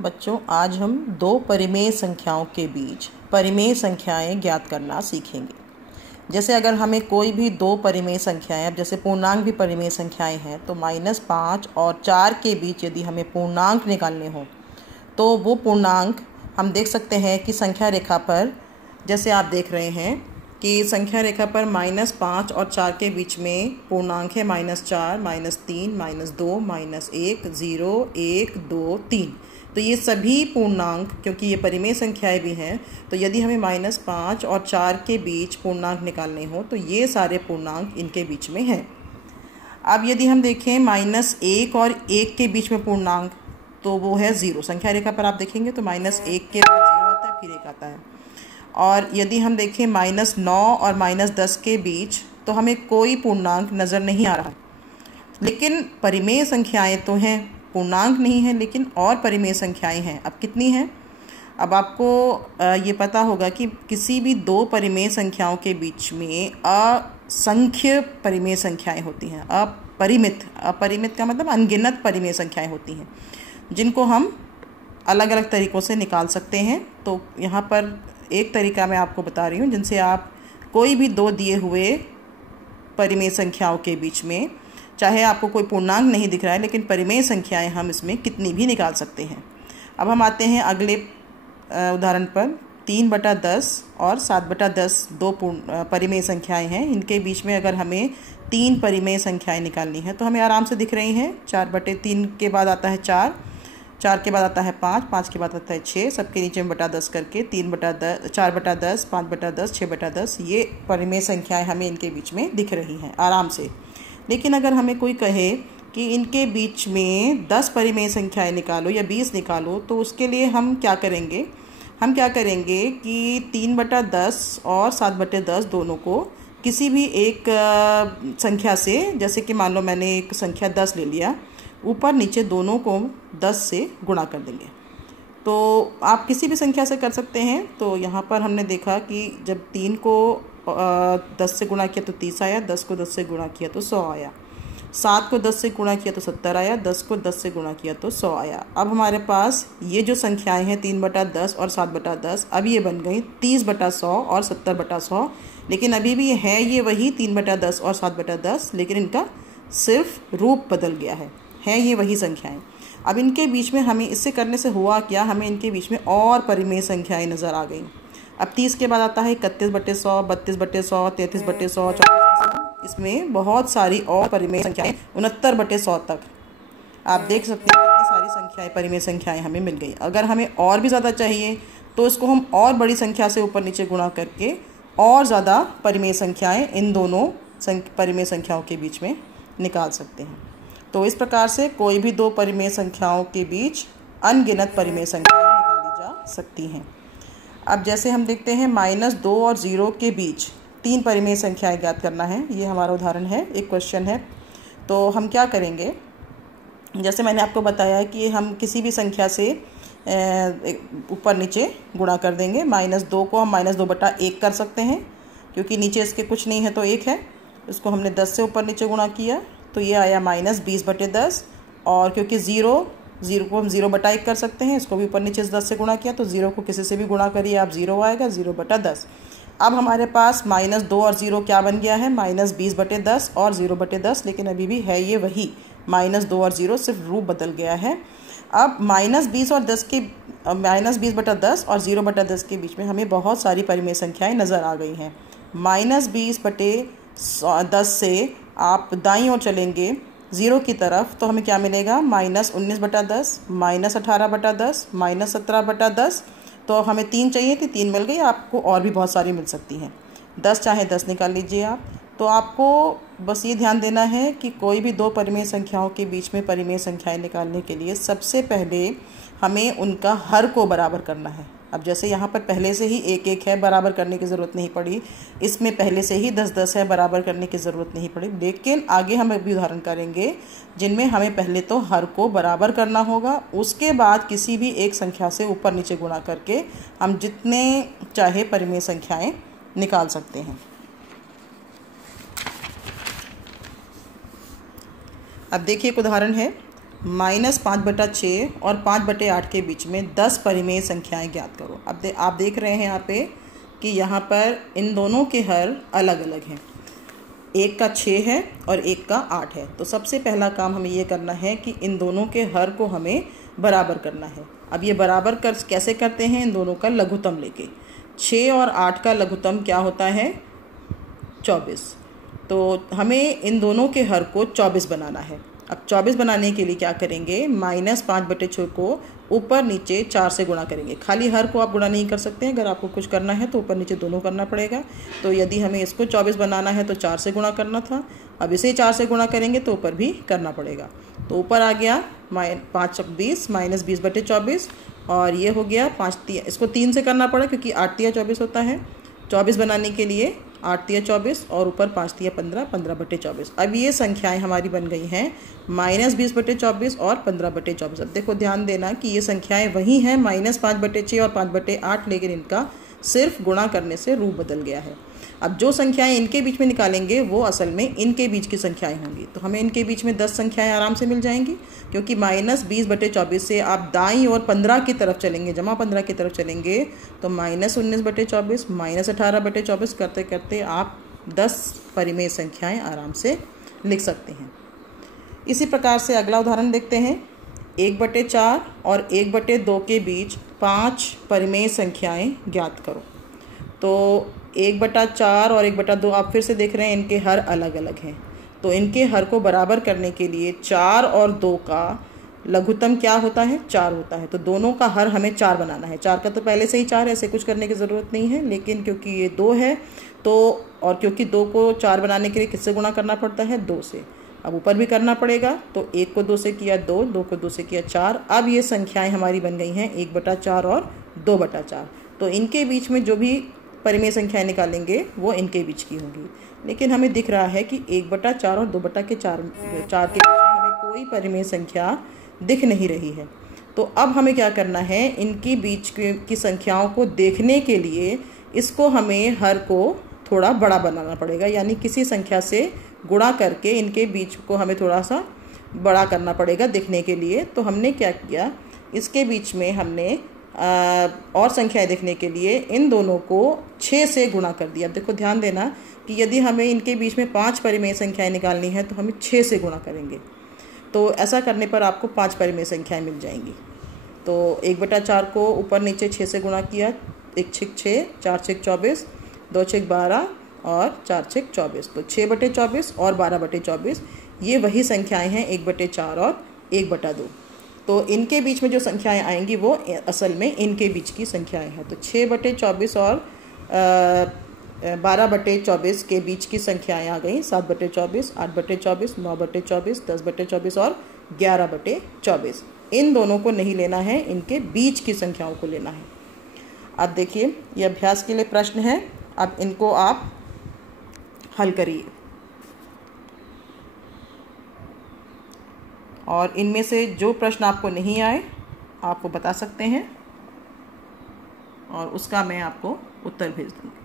बच्चों, आज हम दो परिमेय संख्याओं के बीच परिमेय संख्याएं ज्ञात करना सीखेंगे। जैसे अगर हमें कोई भी दो परिमेय संख्याएं, अब जैसे पूर्णांक भी परिमेय संख्याएं हैं, तो -5 और 4 के बीच यदि हमें पूर्णांक निकालने हो तो वो पूर्णांक हम देख सकते हैं कि संख्या रेखा पर, जैसे आप देख रहे हैं कि संख्या रेखा पर -5 और 4 के बीच में पूर्णांक है -4, -3, -2, -1, 0, 1, 2, 3। तो ये सभी पूर्णांक, क्योंकि ये परिमेय संख्याएं भी हैं, तो यदि हमें -5 और 4 के बीच पूर्णांक निकालने हो तो ये सारे पूर्णांक इनके बीच में हैं। अब यदि हम देखें -1 और 1 के बीच में पूर्णांक, तो वो है 0। संख्या रेखा पर आप देखेंगे तो -1 के बाद 0 आता है, फिर 1 आता है। और यदि हम देखें -9 और -10 के बीच, तो हमें कोई पूर्णांक नज़र नहीं आ रहा, लेकिन परिमेय संख्याएं तो हैं, पूर्णांक नहीं है लेकिन और परिमेय संख्याएं हैं। अब कितनी हैं? अब आपको ये पता होगा कि किसी भी दो परिमेय संख्याओं के बीच में असंख्य परिमेय संख्याएं होती हैं। अपरिमित का मतलब अनगिनत परिमेय संख्याएं होती हैं, जिनको हम अलग अलग तरीक़ों से निकाल सकते हैं। तो यहाँ पर एक तरीका मैं आपको बता रही हूँ, जिनसे आप कोई भी दो दिए हुए परिमेय संख्याओं के बीच में, चाहे आपको कोई पूर्णांक नहीं दिख रहा है, लेकिन परिमेय संख्याएं हम इसमें कितनी भी निकाल सकते हैं। अब हम आते हैं अगले उदाहरण पर। 3/10 और 7/10 दो परिमेय संख्याएं हैं। इनके बीच में अगर हमें 3 परिमेय संख्याएं निकालनी है तो हमें आराम से दिख रही हैं। 4/3 के बाद आता है 4, 4 के बाद आता है 5, 5 के बाद आता है 6, सबके नीचे में बटा 10 करके 3/10, 4/10, 5/10, 6/10, ये परिमेय संख्याएं हमें इनके बीच में दिख रही हैं आराम से। लेकिन अगर हमें कोई कहे कि इनके बीच में 10 परिमेय संख्याएं निकालो या 20 निकालो, तो उसके लिए हम क्या करेंगे कि 3/10 और 7/10 दोनों को किसी भी एक संख्या से, जैसे कि मान लो मैंने एक संख्या 10 ले लिया, ऊपर नीचे दोनों को 10 से गुणा कर देंगे। तो आप किसी भी संख्या से कर सकते हैं। तो यहाँ पर हमने देखा कि जब 3 को 10 से गुणा किया तो 30 आया, 10 को 10 से गुणा किया तो 100 आया, 7 को 10 से गुणा किया तो 70 आया, 10 को 10 से गुणा किया तो 100 आया। अब हमारे पास ये जो संख्याएं हैं 3/10 और 7/10, अब ये बन गई 30/100 और 70/100। लेकिन अभी भी है ये वही 3/10 और 7/10, लेकिन इनका सिर्फ रूप बदल गया है ये वही संख्याएं। अब इनके बीच में हमें इससे करने से हुआ क्या, हमें इनके बीच में और परिमेय संख्याएं नज़र आ गई। अब 30 के बाद आता है 31/100, 32/100, 33/100, 34/100। इसमें बहुत सारी और परिमेय संख्याएं 69/100 तक आप देख सकते हैं। इतनी सारी संख्याएं, परिमेय संख्याएं हमें मिल गई। अगर हमें और भी ज़्यादा चाहिए तो इसको हम और बड़ी संख्या से ऊपर नीचे गुणा करके और ज़्यादा परिमेय संख्याएं इन दोनों परिमेय संख्याओं के बीच में निकाल सकते हैं। तो इस प्रकार से कोई भी दो परिमेय संख्याओं के बीच अनगिनत परिमेय संख्याएं निकाली जा सकती हैं। अब जैसे हम देखते हैं -2 और 0 के बीच 3 परिमेय संख्याएं ज्ञात करना है। ये हमारा उदाहरण है, एक क्वेश्चन है। तो हम क्या करेंगे, जैसे मैंने आपको बताया कि हम किसी भी संख्या से ऊपर नीचे गुणा कर देंगे। -2 को हम -2/1 कर सकते हैं, क्योंकि नीचे इसके कुछ नहीं है तो 1 है। इसको हमने 10 से ऊपर नीचे गुणा किया तो ये आया -20/10। और क्योंकि 0 को हम 0/1 कर सकते हैं, इसको भी ऊपर नीचे 10 से गुणा किया तो 0 को किसी से भी गुणा करिए आप 0 आएगा, 0/10। अब हमारे पास -2 और 0 क्या बन गया है, -20/10 और 0/10, लेकिन अभी भी है ये वही -2 और 0, सिर्फ रूप बदल गया है। अब -20 और 10 के -20/10 और 0/10 के बीच में हमें बहुत सारी परिमेय संख्याएं नज़र आ गई हैं। -20/10 से आप दाईं ओर चलेंगे 0 की तरफ तो हमें क्या मिलेगा, -19/10, -18/10, -17/10। तो हमें 3 चाहिए थी, 3 मिल गई। आपको और भी बहुत सारी मिल सकती हैं। 10 चाहे 10 निकाल लीजिए आप। तो आपको बस ये ध्यान देना है कि कोई भी दो परिमेय संख्याओं के बीच में परिमेय संख्याएं निकालने के लिए सबसे पहले हमें उनका हर को बराबर करना है। अब जैसे यहाँ पर पहले से ही 1-1 है, बराबर करने की ज़रूरत नहीं पड़ी। इसमें पहले से ही 10-10 है, बराबर करने की ज़रूरत नहीं पड़ी। लेकिन आगे हम अभी उदाहरण करेंगे जिनमें हमें पहले तो हर को बराबर करना होगा, उसके बाद किसी भी एक संख्या से ऊपर नीचे गुणा करके हम जितने चाहे परिमेय संख्याएं निकाल सकते हैं। अब देखिए एक उदाहरण है। -5/6 और 5/8 के बीच में 10 परिमेय संख्याएं ज्ञात करो। अब आप देख रहे हैं यहाँ पे कि यहाँ पर इन दोनों के हर अलग अलग हैं। एक का 6 है और एक का 8 है। तो सबसे पहला काम हमें ये करना है कि इन दोनों के हर को हमें बराबर करना है। अब ये बराबर कैसे करते हैं? इन दोनों का लघुत्तम लेके। 6 और 8 का लघुत्तम क्या होता है? 24। तो हमें इन दोनों के हर को 24 बनाना है। अब 24 बनाने के लिए क्या करेंगे? -5/6 को ऊपर नीचे 4 से गुणा करेंगे। खाली हर को आप गुणा नहीं कर सकते हैं, अगर आपको कुछ करना है तो ऊपर नीचे दोनों करना पड़ेगा। तो यदि हमें इसको 24 बनाना है तो 4 से गुणा करना था। अब इसे 4 से गुणा करेंगे तो ऊपर भी करना पड़ेगा। तो ऊपर आ गया 5 × 20 -20/24 और ये हो गया 5 इसको 3 से करना पड़ा क्योंकि 8 × 24 होता है। 24 बनाने के लिए 8 × 24 और ऊपर 5 × 15 15/24। अब ये संख्याएं हमारी बन गई हैं -20/24 और 15/24। अब देखो ध्यान देना कि ये संख्याएं वही हैं -5/6 और 5/8, लेकिन इनका सिर्फ गुणा करने से रूप बदल गया है। अब जो संख्याएं इनके बीच में निकालेंगे वो असल में इनके बीच की संख्याएं होंगी। तो हमें इनके बीच में 10 संख्याएं आराम से मिल जाएंगी, क्योंकि -20/24 से आप दाईं और 15 की तरफ चलेंगे, जमा 15 की तरफ चलेंगे तो -19/24 -18/24 करते करते आप 10 परिमेय संख्याएं आराम से लिख सकते हैं। इसी प्रकार से अगला उदाहरण देखते हैं। 1/4 और 1/2 के बीच 5 परिमेय संख्याएं ज्ञात करो। तो 1/4 और 1/2 आप फिर से देख रहे हैं, इनके हर अलग अलग हैं। तो इनके हर को बराबर करने के लिए 4 और 2 का लघुत्तम क्या होता है? 4 होता है। तो दोनों का हर हमें 4 बनाना है। 4 का तो पहले से ही 4 है, ऐसे कुछ करने की ज़रूरत नहीं है। लेकिन क्योंकि ये 2 है तो, और क्योंकि 2 को 4 बनाने के लिए किससे गुणा करना पड़ता है? 2 से। अब ऊपर भी करना पड़ेगा। तो 1 को 2 से किया 2, 2 को 2 से किया 4। अब ये संख्याएं हमारी बन गई हैं 1/4 और 2/4। तो इनके बीच में जो भी परिमेय संख्याएं निकालेंगे वो इनके बीच की होंगी। लेकिन हमें दिख रहा है कि 1/4 और 2/4 के बीच में हमें कोई परिमेय संख्या दिख नहीं रही है। तो अब हमें क्या करना है? इनकी बीच की संख्याओं को देखने के लिए इसको हमें हर को थोड़ा बड़ा बनाना पड़ेगा, यानी किसी संख्या से गुणा करके इनके बीच को हमें थोड़ा सा बड़ा करना पड़ेगा देखने के लिए। तो हमने क्या किया? इसके बीच में हमने और संख्याएं देखने के लिए इन दोनों को 6 से गुणा कर दिया। देखो ध्यान देना कि यदि हमें इनके बीच में 5 परिमेय संख्याएं निकालनी है तो हमें 6 से गुणा करेंगे। तो ऐसा करने पर आपको 5 परिमेय संख्याएं मिल जाएंगी। तो 1/4 को ऊपर नीचे 6 से गुणा किया, 1 × 6 4 × 24 2 × 12 और 4 × 24। तो 6/24 और 12/24 ये वही संख्याएं हैं 1/4 और 1/2। तो इनके बीच में जो संख्याएं आएंगी वो असल में इनके बीच की संख्याएं हैं। तो 6/24 और 12/24 के बीच की संख्याएं आ गई 7/24, 8/24, 9/24, 10/24 और 11/24। इन दोनों को नहीं लेना है, इनके बीच की संख्याओं को लेना है। अब देखिए, ये अभ्यास के लिए प्रश्न है। अब इनको आप हल करिए और इनमें से जो प्रश्न आपको नहीं आए आप वो बता सकते हैं और उसका मैं आपको उत्तर भेज दूँगी।